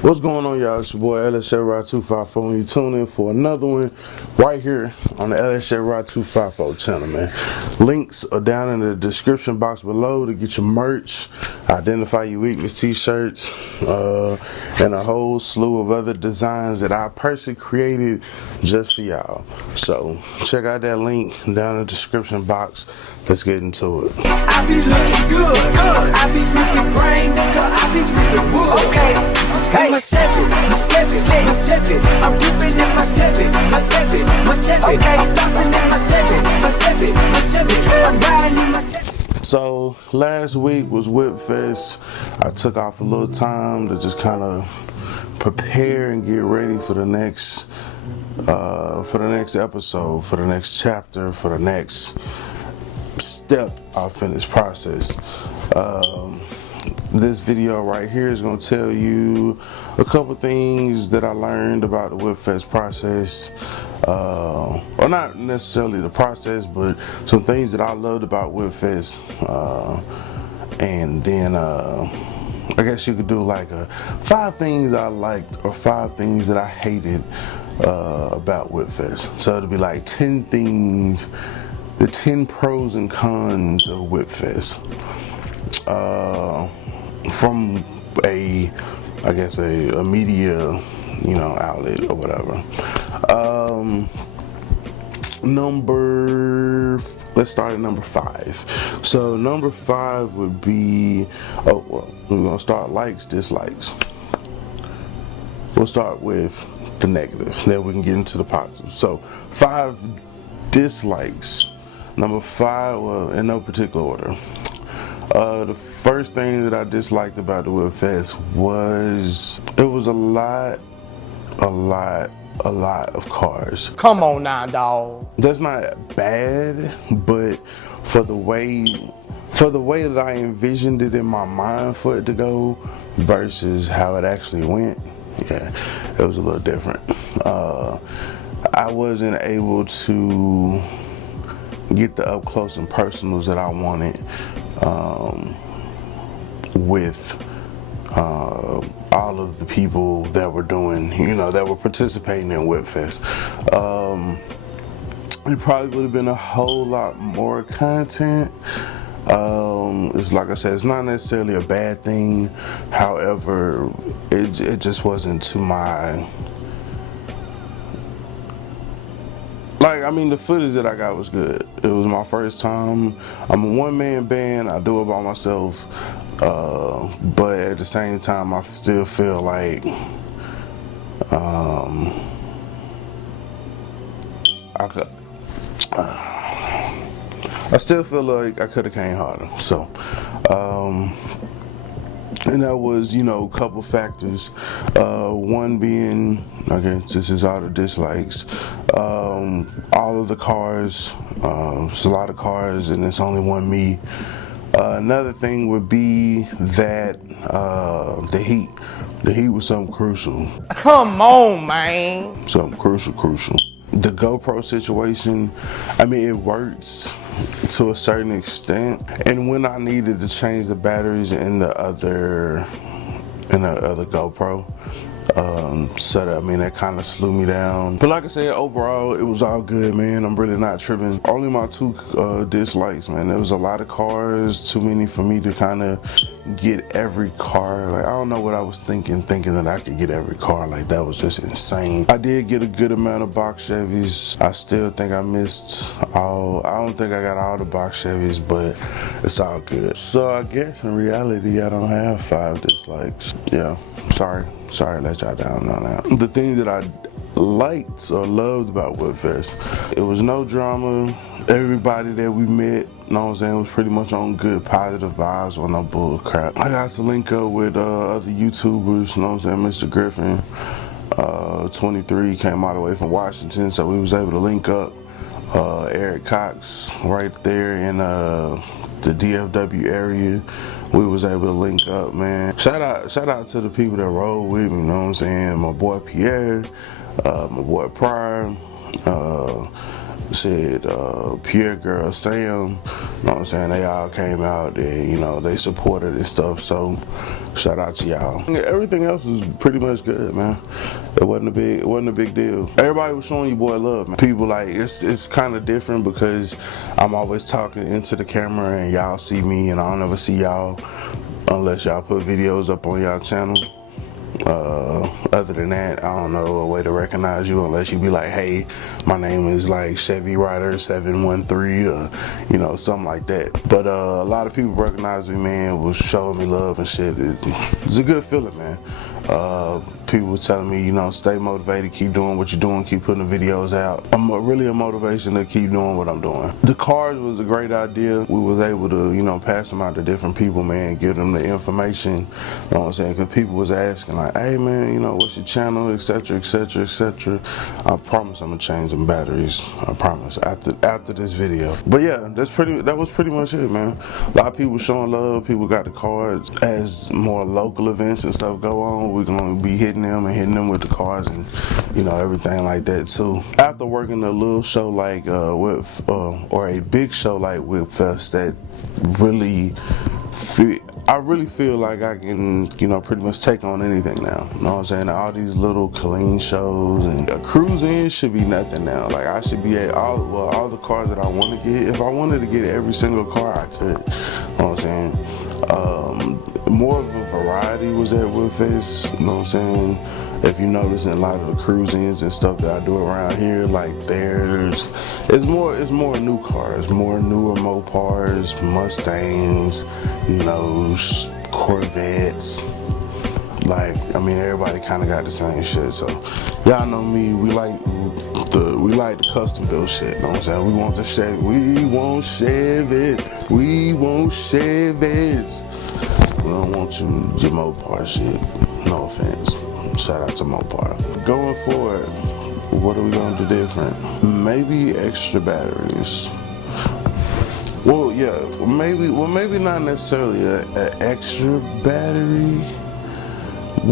What's going on, y'all? It's your boy LSJ Ride 254, and you tune in for another one right here on the LSJ Ride 254 channel, man. Links are down in the description box below to get your merch, Identify Your Weakness t-shirts, and a whole slew of other designs that I personally created just for y'all. So check out that link down in the description box. Let's get into it. I be looking good. I be gripping brain, nigga. I be gripping wood. Okay. Hey. My seven. I'm gripping in my seven. Okay. I'm flossing in my seven. I'm riding in my seven. So last week was Whipfest. I took off a little time to just kind of prepare and get ready for the next episode, for the next chapter, for the next step off in this process. This video right here is going to tell you a couple things that I learned about the Whipfest process. Or not necessarily the process, but some things that I loved about Whipfest. And then I guess you could do like 5 things I liked or 5 things that I hated about Whipfest. So it'll be like 10 things, the 10 pros and cons of Whipfest. From a media, outlet or whatever. Let's start at number 5. So number 5 would be, we're gonna start likes, dislikes. We'll start with the negative, then we can get into the positive. So 5 dislikes. Number 5, well, in no particular order. The first thing that I disliked about the Whipfest was it was a lot of cars. Come on now, dawg. That's not bad, but for the way that I envisioned it in my mind for it to go versus how it actually went, yeah, it was a little different. I wasn't able to get the up close and personals that I wanted with all of the people that were doing, that were participating in Whipfest. It probably would have been a whole lot more content. It's like I said, it's not necessarily a bad thing. However, it just wasn't to my, the footage that I got was good. It was my first time. I'm a one-man band. I do it by myself. But at the same time, I still feel like I still feel like I could have came harder. So, and that was, a couple factors. One being, okay, this is all the dislikes. All of the cars, it's a lot of cars, and it's only one me. Another thing would be that the heat. The heat was something crucial. Come on, man. Something crucial. The GoPro situation, it works to a certain extent. And when I needed to change the batteries in the other GoPro, so that kind of slew me down. But like I said, overall, it was all good, man. I'm really not tripping. Only my 2 dislikes, man. There was a lot of cars, too many for me to kind of get every car. Like, I don't know what I was thinking that I could get every car. Like, that was just insane. I did get a good amount of box Chevys. I still think I missed all. I don't think I got all the box Chevys, but it's all good. So I guess in reality, I don't have 5 dislikes. Yeah, sorry to let y'all down on that. The thing that I liked or loved about Whipfest, it was no drama. Everybody that we met, was pretty much on good positive vibes, with no bull crap. I got to link up with other YouTubers, Mr. Griffin, 23 came all the way from Washington, so we was able to link up. Eric Cox right there in the DFW area, we was able to link up, man. Shout out to the people that rode with me, my boy Pierre, my boy Pryor, Shit, Pierre Girl, Sam, you know what I'm saying? They all came out and, you know, they supported and stuff. So shout out to y'all. Everything else was pretty much good, man. It wasn't a big deal. Everybody was showing you boy love, man. People like, it's kind of different because I'm always talking into the camera and y'all see me and I don't ever see y'all unless y'all put videos up on y'all channel. Other than that, I don't know a way to recognize you unless you be like, hey, my name is like Chevy Rider 713 or, you know, something like that. But a lot of people recognize me, man, was showing me love and shit. It's a good feeling, man. People were telling me, you know, stay motivated, keep doing what you're doing, keep putting the videos out. I'm really a motivation to keep doing what I'm doing. The cards was a great idea. We was able to, you know, pass them out to different people, man, give them the information, you know what I'm saying? Because people was asking like, hey man, you know, what's your channel, etc., etc., etc. I promise I'm gonna change them batteries. I promise after this video. But yeah, that was pretty much it, man. A lot of people showing love. People got the cards. As more local events and stuff go on, we're gonna be hitting them with the cards and, you know, everything like that too. After working a little show like or a big show like Whipfest that really I really feel like I can, you know, pretty much take on anything now. You know what I'm saying? All these little clean shows and a cruise in should be nothing now. Like I should be at all the cars that I want to get. If I wanted to get every single car, I could. You know what I'm saying? More of a variety was at Whipfest. You know what I'm saying? If you notice in a lot of the cruise-ins and stuff that I do around here, like it's more new cars, more newer Mopars, Mustangs, you know, Corvettes. Like, I mean, everybody kind of got the same shit. So y'all know me, we like the custom built shit. You know what I'm saying? We want Chevys. We want Chevys. We don't want your Mopar shit. No offense. Shout out to Mopar. Going forward, what are we gonna do different? Maybe extra batteries. Well, yeah, maybe not necessarily an extra battery,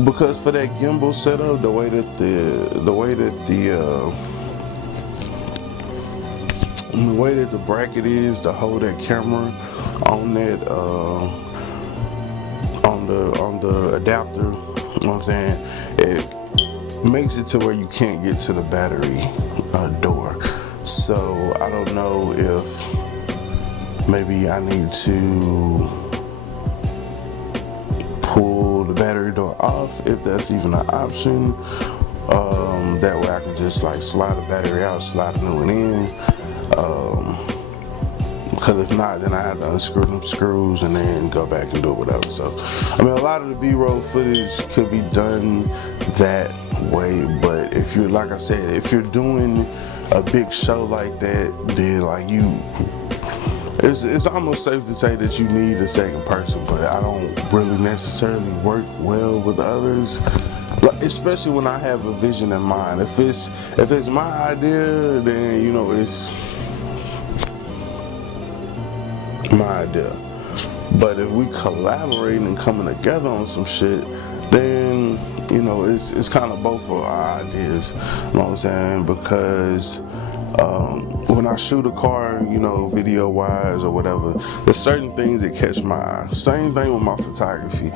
because for that gimbal setup, the way that the bracket is to hold that camera on that on the adapter, you know what I'm saying? It makes it to where you can't get to the battery door. So I don't know if maybe I need to pull the battery door off, if that's even an option. That way I can just like slide the battery out, slide a new one in. Because if not, then I have to unscrew them screws and then go back and do whatever. So, I mean, a lot of the B-roll footage could be done that way, but if you're, like I said, if you're doing a big show like that, then like it's almost safe to say that you need a second person, but I don't really necessarily work well with others, especially when I have a vision in mind. If it's my idea, then, you know, it's my idea. But if we collaborating and coming together on some shit, then, you know, it's kind of both of our ideas, you know what I'm saying? Because when I shoot a car, you know, video wise or whatever, there's certain things that catch my eye. Same thing with my photography.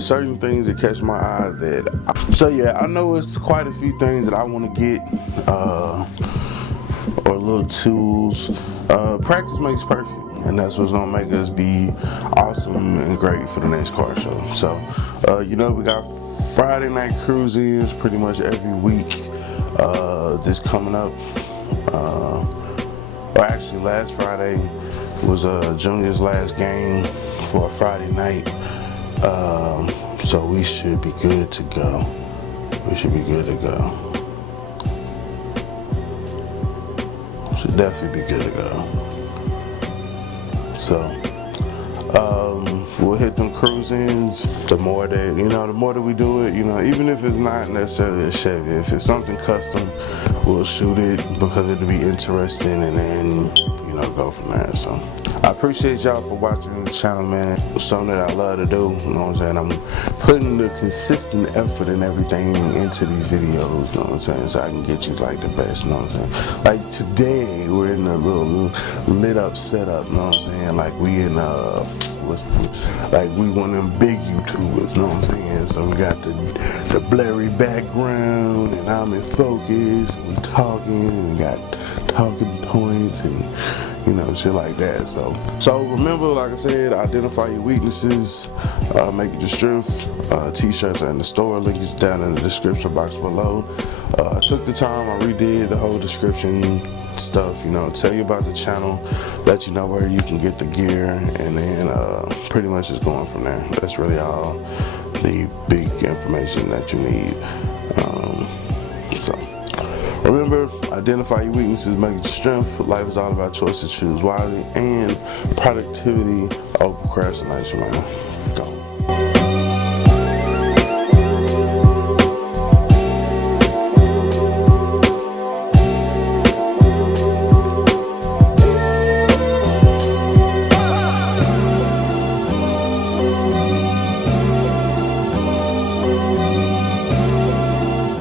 Certain things that catch my eye so yeah, I know it's quite a few things that I want to get, or little tools. Practice makes perfect, and that's what's gonna make us be awesome and great for the next car show. So, you know, we got Friday night cruises pretty much every week. This coming up, or actually last Friday was Junior's last game for a Friday night. So we should be good to go. Should definitely be good to go. So, we'll hit them cruise-ins. The more that we do it, you know, even if it's not necessarily a Chevy, if it's something custom, we'll shoot it because it'll be interesting, and then, you know, go from there. So, I appreciate y'all for watching the channel, man. It's something that I love to do, you know what I'm saying? I'm putting the consistent effort and everything into these videos, you know what I'm saying? So I can get you like the best, you know what I'm saying? Like today, we're in a little lit up setup, you know what I'm saying? Like we in, like we one of them big YouTubers, you know what I'm saying? So we got the blurry background, and I'm in focus, and we talking, and we got talking points, and you know, shit like that. So remember, like I said, identify your weaknesses, make it your strength. T-shirts are in the store, link is down in the description box below. I took the time, I redid the whole description stuff, you know, tell you about the channel, let you know where you can get the gear, and then pretty much just going from there. That's really all the big information that you need. So remember, identify your weaknesses, make it your strength. Life is all about choices, choose wisely, and productivity over procrastination, man.